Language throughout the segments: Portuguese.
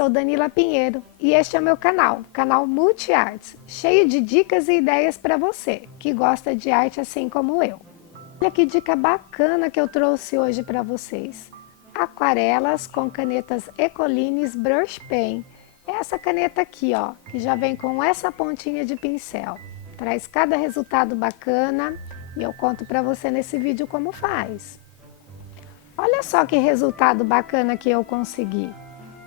sou Danila Pinheiro e este é o meu canal Multiartes, cheio de dicas e ideias para você que gosta de arte assim como eu. Olha que dica bacana que eu trouxe hoje para vocês. Aquarelas com canetas Ecolinis Brush Pen. É essa caneta aqui, ó, que já vem com essa pontinha de pincel. Traz cada resultado bacana e eu conto para você nesse vídeo como faz. Olha só que resultado bacana que eu consegui.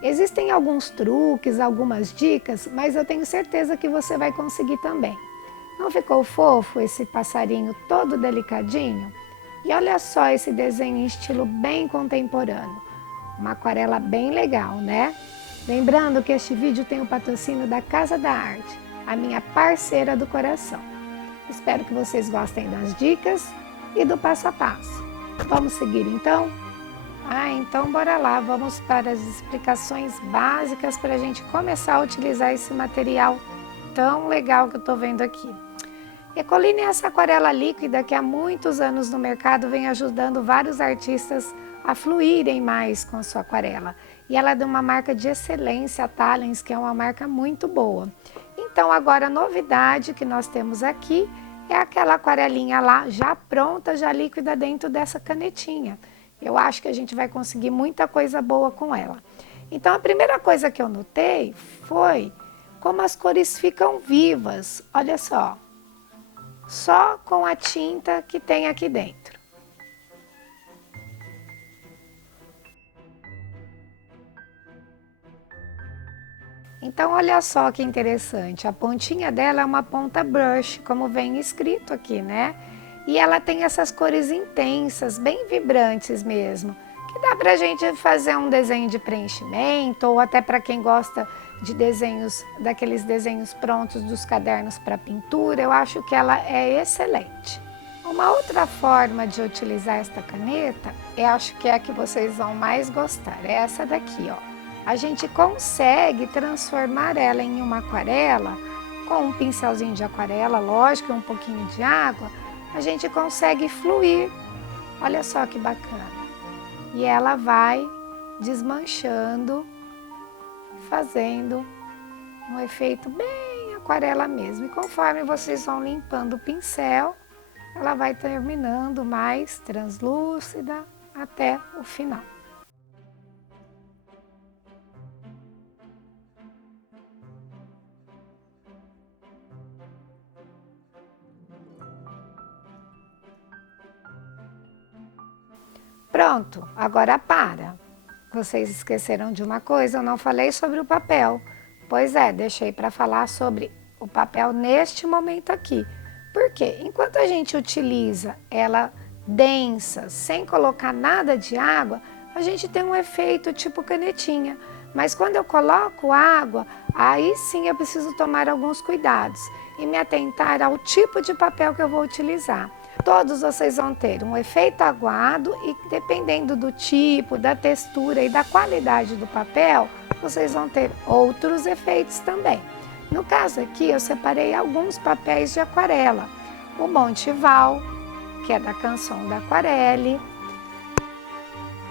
Existem alguns truques, algumas dicas, mas eu tenho certeza que você vai conseguir também. Não ficou fofo esse passarinho todo delicadinho? E olha só esse desenho em estilo bem contemporâneo. Uma aquarela bem legal, né? Lembrando que este vídeo tem o patrocínio da Casa da Arte, a minha parceira do coração. Espero que vocês gostem das dicas e do passo a passo. Vamos seguir então? Então bora lá, vamos para as explicações básicas para a gente começar a utilizar esse material tão legal que eu estou vendo aqui. Ecolinis é essa aquarela líquida que há muitos anos no mercado vem ajudando vários artistas a fluírem mais com a sua aquarela. E ela é de uma marca de excelência, a Talens, que é uma marca muito boa. Então agora a novidade que nós temos aqui é aquela aquarelinha lá já pronta, já líquida dentro dessa canetinha. Eu acho que a gente vai conseguir muita coisa boa com ela. Então a primeira coisa que eu notei foi como as cores ficam vivas. Olha só com a tinta que tem aqui dentro. Então olha só que interessante, a pontinha dela é uma ponta brush, como vem escrito aqui, né? E ela tem essas cores intensas, bem vibrantes mesmo, que dá pra gente fazer um desenho de preenchimento, ou até para quem gosta de desenhos, daqueles desenhos prontos dos cadernos para pintura, eu acho que ela é excelente. Uma outra forma de utilizar esta caneta, eu acho que é a que vocês vão mais gostar, é essa daqui, ó. A gente consegue transformar ela em uma aquarela, com um pincelzinho de aquarela, lógico, e um pouquinho de água, a gente consegue fluir. Olha só que bacana. E ela vai desmanchando, fazendo um efeito bem aquarela mesmo. E conforme vocês vão limpando o pincel, ela vai terminando mais translúcida até o final. Pronto, agora para. Vocês esqueceram de uma coisa, eu não falei sobre o papel. Pois é, deixei para falar sobre o papel neste momento aqui. Porque enquanto a gente utiliza ela densa, sem colocar nada de água, a gente tem um efeito tipo canetinha. Mas quando eu coloco água, aí sim eu preciso tomar alguns cuidados e me atentar ao tipo de papel que eu vou utilizar. Todos vocês vão ter um efeito aguado e dependendo do tipo, da textura e da qualidade do papel, vocês vão ter outros efeitos também. No caso aqui, eu separei alguns papéis de aquarela. O Monteval, que é da Canson da Aquarelle.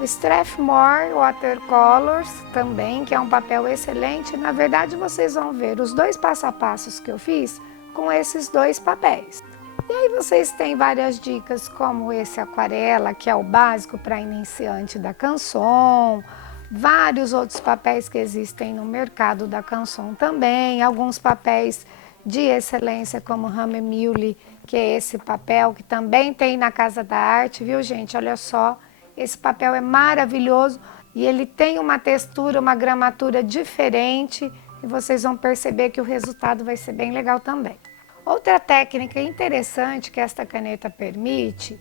O Strathmore Watercolors também, que é um papel excelente. Na verdade, vocês vão ver os dois passo a passos que eu fiz com esses dois papéis. E aí vocês têm várias dicas como esse aquarela, que é o básico para iniciante da Canson, vários outros papéis que existem no mercado da Canson também, alguns papéis de excelência como Hammermühle, que é esse papel que também tem na Casa da Arte, viu gente? Olha só, esse papel é maravilhoso e ele tem uma textura, uma gramatura diferente e vocês vão perceber que o resultado vai ser bem legal também. Outra técnica interessante que esta caneta permite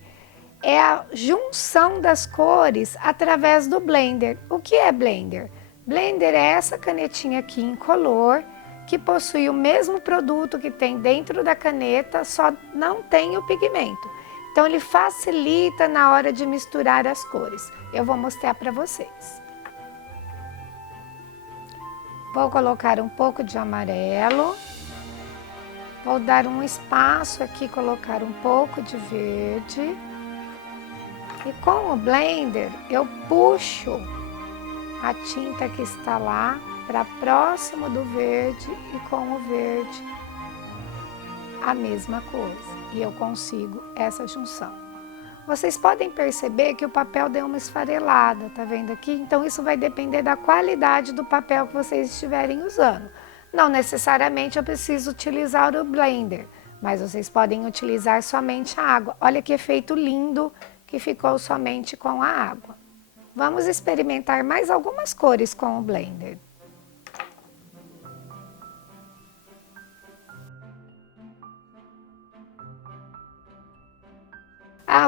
é a junção das cores através do Blender. O que é Blender? Blender é essa canetinha aqui incolor que possui o mesmo produto que tem dentro da caneta, só não tem o pigmento. Então ele facilita na hora de misturar as cores. Eu vou mostrar para vocês. Vou colocar um pouco de amarelo. Vou dar um espaço aqui, colocar um pouco de verde. E com o Blender, eu puxo a tinta que está lá para próximo do verde e com o verde a mesma coisa. E eu consigo essa junção. Vocês podem perceber que o papel deu uma esfarelada, tá vendo aqui? Então isso vai depender da qualidade do papel que vocês estiverem usando. Não necessariamente eu preciso utilizar o blender, mas vocês podem utilizar somente a água. Olha que efeito lindo que ficou somente com a água. Vamos experimentar mais algumas cores com o blender.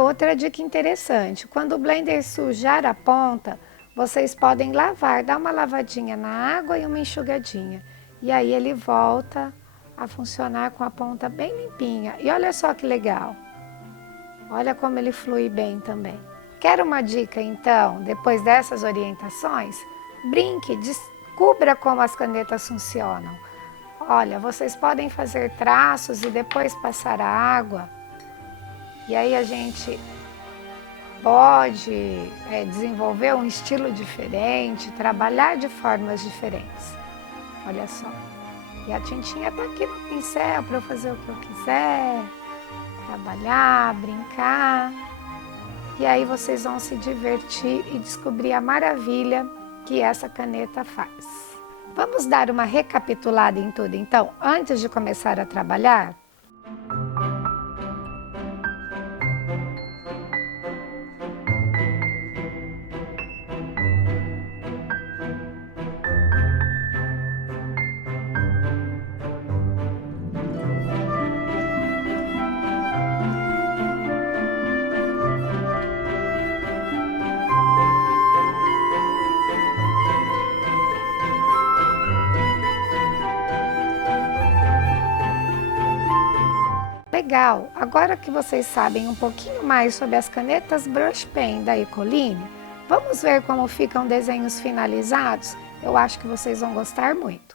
Outra dica interessante, quando o blender sujar a ponta, vocês podem lavar, dar uma lavadinha na água e uma enxugadinha. E aí ele volta a funcionar com a ponta bem limpinha. E olha só que legal, olha como ele flui bem também. Quer uma dica então, depois dessas orientações? Brinque, descubra como as canetas funcionam. Olha, vocês podem fazer traços e depois passar a água. E aí a gente pode desenvolver um estilo diferente, trabalhar de formas diferentes. Olha só. E a tintinha tá aqui no pincel para eu fazer o que eu quiser, trabalhar, brincar. E aí vocês vão se divertir e descobrir a maravilha que essa caneta faz. Vamos dar uma recapitulada em tudo então, antes de começar a trabalhar? Legal! Agora que vocês sabem um pouquinho mais sobre as canetas Brush Pen da Ecoline, vamos ver como ficam desenhos finalizados? Eu acho que vocês vão gostar muito.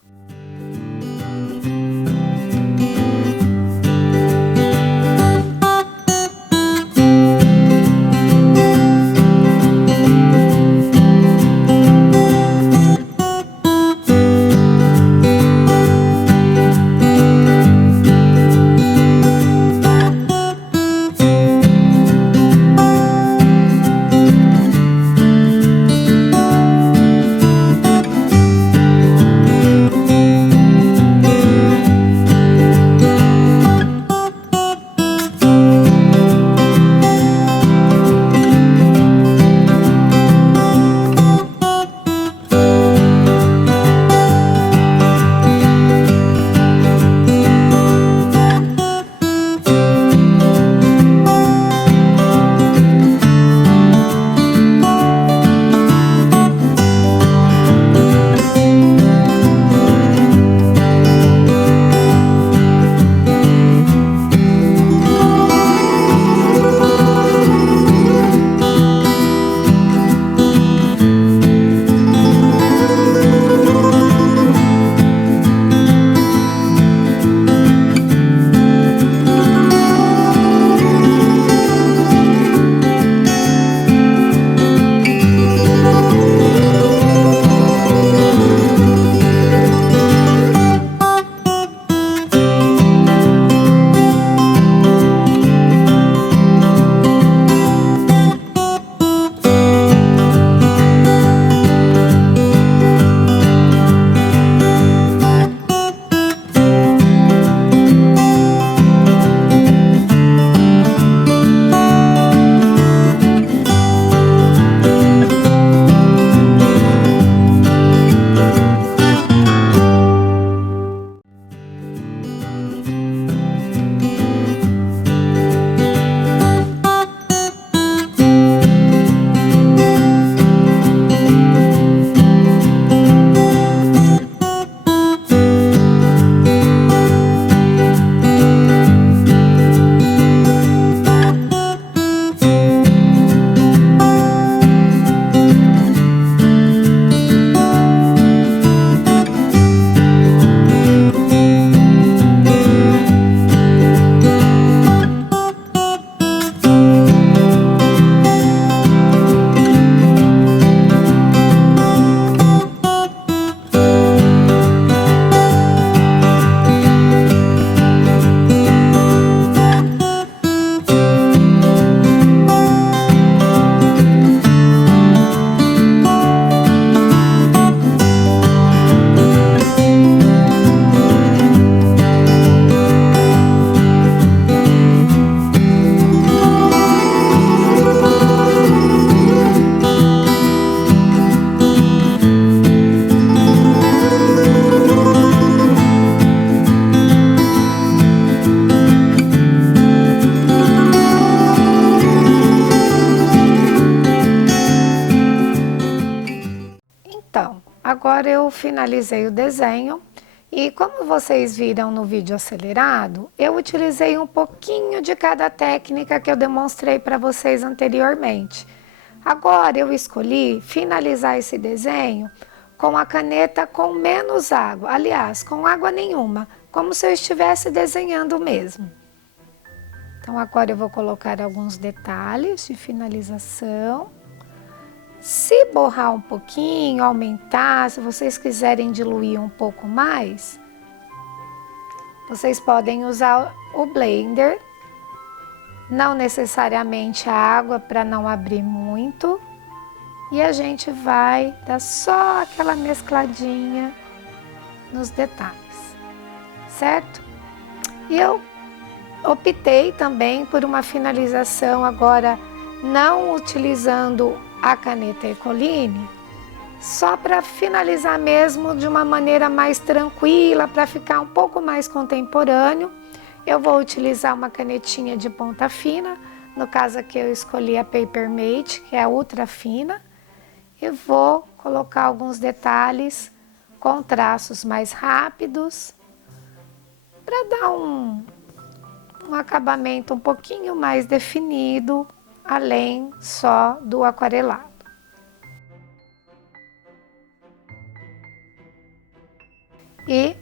eu finalizei o desenho e como vocês viram no vídeo acelerado, eu utilizei um pouquinho de cada técnica que eu demonstrei para vocês anteriormente. Agora eu escolhi finalizar esse desenho com a caneta com menos água, aliás, com água nenhuma, como se eu estivesse desenhando mesmo. Então agora eu vou colocar alguns detalhes de finalização. Se borrar um pouquinho, aumentar, se vocês quiserem diluir um pouco mais, vocês podem usar o blender, não necessariamente a água para não abrir muito. E a gente vai dar só aquela mescladinha nos detalhes, certo? E eu optei também por uma finalização agora não utilizando a caneta Ecoline, só para finalizar mesmo de uma maneira mais tranquila, para ficar um pouco mais contemporâneo. Eu vou utilizar uma canetinha de ponta fina, no caso aqui eu escolhi a Paper Mate, que é a ultra fina, e vou colocar alguns detalhes com traços mais rápidos, para dar um acabamento um pouquinho mais definido, além só do aquarelado. E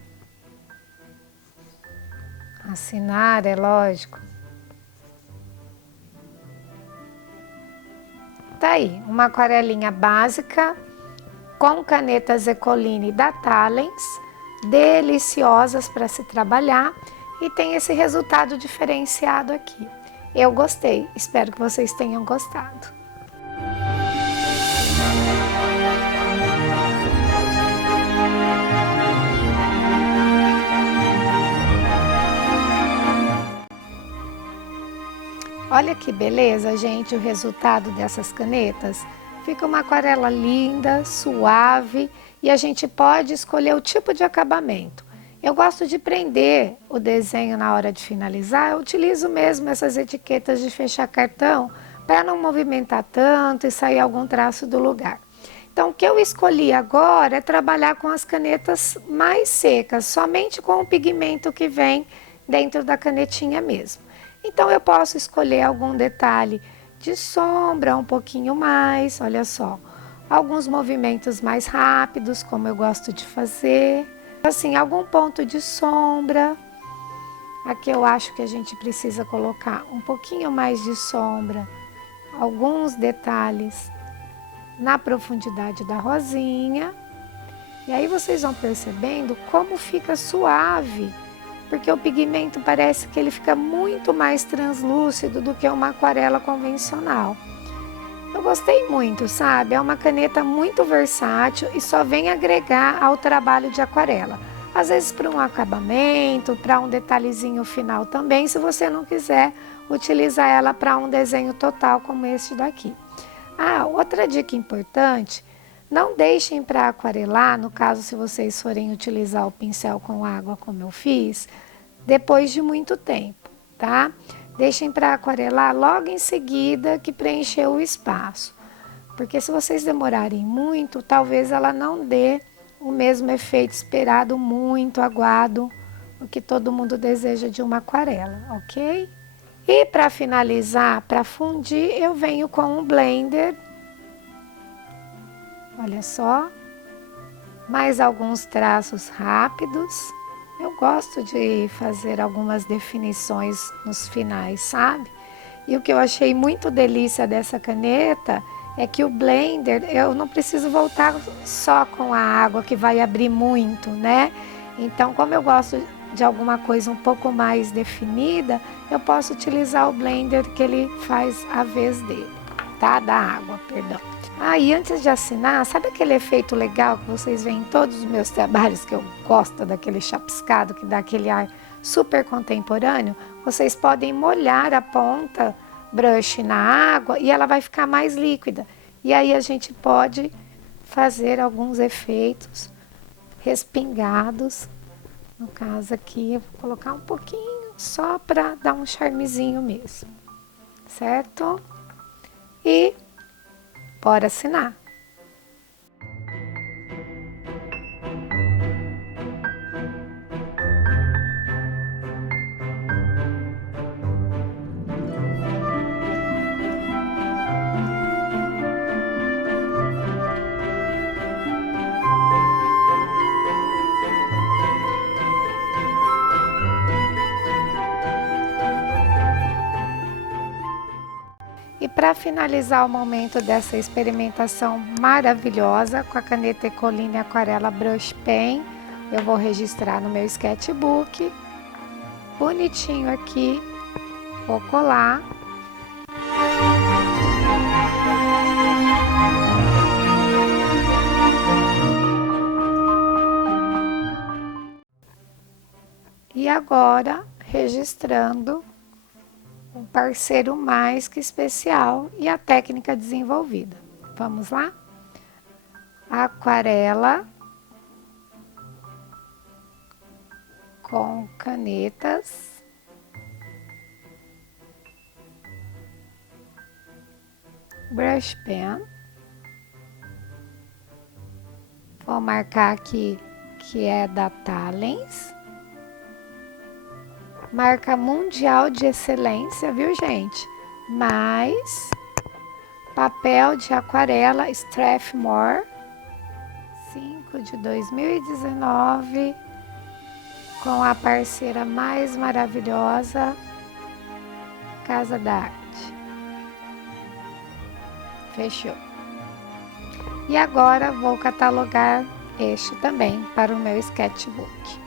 assinar, é lógico. Tá aí, uma aquarelinha básica com canetas Ecoline da Talens, deliciosas para se trabalhar e tem esse resultado diferenciado aqui. Eu gostei, espero que vocês tenham gostado. Olha que beleza, gente, o resultado dessas canetas. Fica uma aquarela linda, suave e a gente pode escolher o tipo de acabamento. Eu gosto de prender o desenho na hora de finalizar, eu utilizo mesmo essas etiquetas de fechar cartão para não movimentar tanto e sair algum traço do lugar. Então, o que eu escolhi agora é trabalhar com as canetas mais secas, somente com o pigmento que vem dentro da canetinha mesmo. Então, eu posso escolher algum detalhe de sombra um pouquinho mais, olha só. Alguns movimentos mais rápidos, como eu gosto de fazer. Assim, algum ponto de sombra. Aqui eu acho que a gente precisa colocar um pouquinho mais de sombra. Alguns detalhes na profundidade da rosinha. E aí vocês vão percebendo como fica suave, porque o pigmento parece que ele fica muito mais translúcido do que uma aquarela convencional. Eu gostei muito, sabe? É uma caneta muito versátil e só vem agregar ao trabalho de aquarela. Às vezes para um acabamento, para um detalhezinho final também, se você não quiser utilizar ela para um desenho total como este daqui. Ah, outra dica importante, não deixem para aquarelar, no caso se vocês forem utilizar o pincel com água como eu fiz, depois de muito tempo, tá? Deixem para aquarelar logo em seguida que preencher o espaço, porque se vocês demorarem muito, talvez ela não dê o mesmo efeito esperado, muito aguado, o que todo mundo deseja de uma aquarela, ok? E para finalizar, para fundir, eu venho com um blender. Olha só, mais alguns traços rápidos. Eu gosto de fazer algumas definições nos finais, sabe? E o que eu achei muito delícia dessa caneta é que o blender, eu não preciso voltar só com a água que vai abrir muito, né? Então, como eu gosto de alguma coisa um pouco mais definida, eu posso utilizar o blender que ele faz a vez dele, tá? Da água, perdão. Ah, e antes de assinar, sabe aquele efeito legal que vocês veem em todos os meus trabalhos, que eu gosto daquele chapiscado, que dá aquele ar super contemporâneo? Vocês podem molhar a ponta brush na água e ela vai ficar mais líquida. E aí a gente pode fazer alguns efeitos respingados. No caso aqui, eu vou colocar um pouquinho só para dar um charmezinho mesmo, certo? E bora assinar. para finalizar o momento dessa experimentação maravilhosa com a caneta Ecoline Aquarela Brush Pen, eu vou registrar no meu sketchbook, bonitinho aqui, vou colar. E agora, registrando um parceiro mais que especial e a técnica desenvolvida. Vamos lá? Aquarela com canetas. Brush Pen. Vou marcar aqui que é da Talens. Marca mundial de excelência, viu, gente? Mais papel de aquarela Strathmore 5 de 2019 com a parceira mais maravilhosa, Casa da Arte. Fechou. E agora vou catalogar este também para o meu sketchbook.